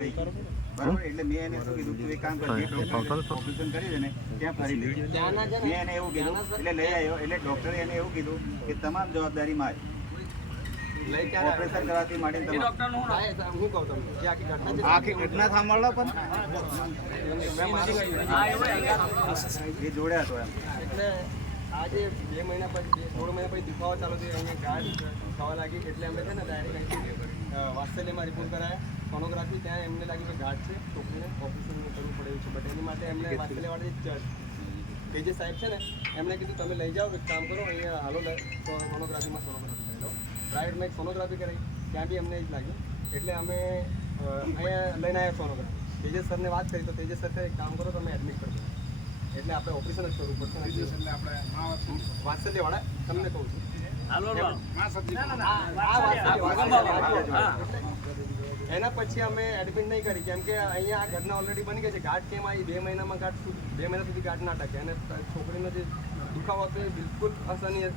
બરાબર? એટલે મેં એને શું કીધું તું એક કામ કર ઓપરેશન કરી ને ત્યાં ફરી લેજે મેં એને એવું કીધું એટલે લઈ આવ્યો. એટલે ડોક્ટરે એને એવું કીધું કે તમામ જવાબદારી મારી. ઓપરેશન કરવાથી માટે આખી ઘટના સાંભળો પણ? એ જોડ્યા હતો એમ. એટલે આજે બે મહિના પછી થોડો મહિના પછી દુખાવો ચાલુ થયો અહીંયા ગાંઠ થવા લાગી એટલે અમે છે ને ડાયરેક્ટ વાત્સલ્યમાં રિપોર્ટ કરાયા. સોનોગ્રાફી ત્યાં એમને લાગ્યું કે ગાઢ છે છોકરીને ઓપરેશન કરવું પડે છે. બટ એની માટે એમને વાત્સલ્યવાળી કે જે સાહેબ છે ને એમણે કીધું તમે લઈ જાઓ એક કામ કરો અહીંયા હાલો સોનોગ્રાફીમાં સોનોગ્રાફી કરી લો. પ્રાઇવેટમાં એક સોનોગ્રાફી કરાવી ત્યાં બી એમને એ જ લાગ્યું. એટલે અમે અહીંયા લઈને આવ્યા સોનોગ્રાફી. તેજસ સરને વાત કરી તો તેજસ સર એક કામ કરો તમે એડમિટ કરજો. એટલે આપણે ઓપરેશન જ કરવું પડશે વાત્સલ્યવાળા તમને કહું છું. આ વાત્સલ્યવાળા. એના પછી અમે એડમિટ નહીં કરી, કેમ કે અહીંયા આ ઘટના ઓલરેડી બની ગઈ છે. ગાઢ કેમ આવી? બે મહિનામાં ગાઢ બે મહિના સુધી ગાઢ ના ટકે. અને છોકરીનો જે દુખાવો હતો એ બિલકુલ અસહનીય